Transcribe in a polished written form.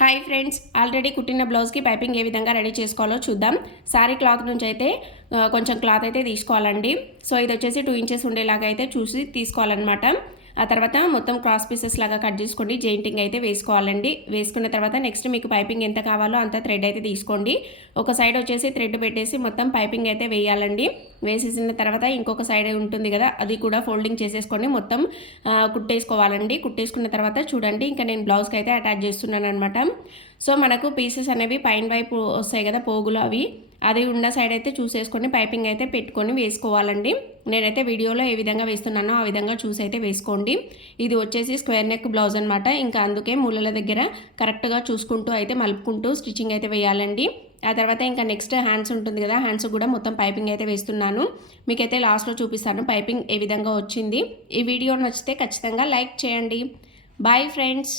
Hi friends, already కుట్టిన బ్లౌజ్కి piping ఏ విధంగా రెడీ చేసుకోవాలో చూద్దాం. శారీ క్లాత్ నుంచి అయితే కొంచెం క్లాత్ అయితే తీసుకోవాలండి. సో ఇది వచ్చేసి 2 ఇంచెస్ ఉండేలాగా అయితే చూసి తీసుకోవాలన్నమాట. ఆ తర్వాత మొత్తం క్రాస్ పీసెస్ లాగా కట్ చేసుకోండి. జెయింటింగ్ అయితే వేసుకోవాలండి. వేసుకున్న తర్వాత నెక్స్ట్ మీకు పైపింగ్ ఎంత కావాలో అంత థ్రెడ్ అయితే తీసుకోండి. ఒక సైడ్ వచ్చేసి థ్రెడ్ పెట్టేసి మొత్తం పైపింగ్ అయితే వేయాలండి. వేసేసిన తర్వాత ఇంకొక సైడ్ ఉంటుంది కదా, అది కూడా ఫోల్డింగ్ చేసేసుకొని మొత్తం కుట్టేసుకోవాలండి. కుట్టేసుకున్న తర్వాత చూడండి, ఇంకా నేను బ్లౌజ్కి అయితే అటాచ్ చేస్తున్నాను అనమాట. సో మనకు పీసెస్ అనేవి పైన వైపు వస్తాయి కదా, పోగులు అవి, అది ఉన్న సైడ్ అయితే చూసేసుకొని పైపింగ్ అయితే పెట్టుకొని వేసుకోవాలండి. నేనైతే వీడియోలో ఏ విధంగా వేస్తున్నానో ఆ విధంగా చూసి అయితే వేసుకోండి. ఇది వచ్చేసి స్క్వేర్ నెక్ బ్లౌజ్ అనమాట. ఇంకా అందుకే మూలల దగ్గర కరెక్ట్గా చూసుకుంటూ అయితే మలుపుకుంటూ స్టిచ్చింగ్ అయితే వేయాలండి. ఆ తర్వాత ఇంకా నెక్స్ట్ హ్యాండ్స్ ఉంటుంది కదా, హ్యాండ్స్ కూడా మొత్తం పైపింగ్ అయితే వేస్తున్నాను. మీకైతే లాస్ట్లో చూపిస్తాను పైపింగ్ ఏ విధంగా వచ్చింది. ఈ వీడియో నచ్చితే ఖచ్చితంగా లైక్ చేయండి. Bye friends.